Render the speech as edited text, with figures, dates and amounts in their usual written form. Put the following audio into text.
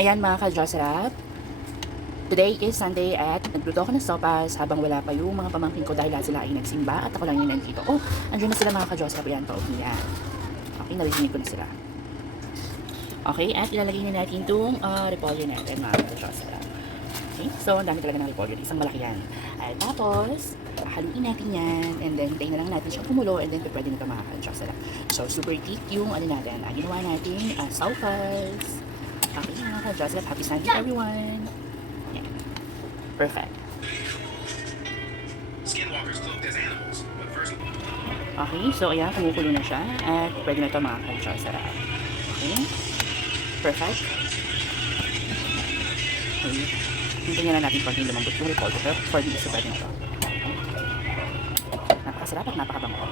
Ayan mga ka-Jocerap, today is Sunday at nagluto ako ng sopas habang wala pa yung mga pamangkin ko dahil lahat sila ay nagsimba at ako lang yung nandito. Oh, andyan na sila mga ka-Jocerap. Ayan, pauwi yan. Okay, narinig ko na sila. Okay, at ilalagay na natin itong repolyo natin mga ka-Jocerap. Okay, so ang dami talaga ng repolyo. Isang malaki yan. At tapos, haluin natin yan and then hintayin na lang natin siyang kumulo and then pwede nito mga ka-Jocerap. So, super thick yung ano natin. Ginawa natin sopas. Okay, mga ka-Jocelyn, happy Sunday everyone! Yan. Perfect. Okay, so ayan, kumukulo na siya at pwede na ito mga ka-Jocelyn. Okay, perfect. Okay, hintayin na natin pag lumambot yung repolyo pero for this, pwede na ito. Okay. Napakasarap at napakabango.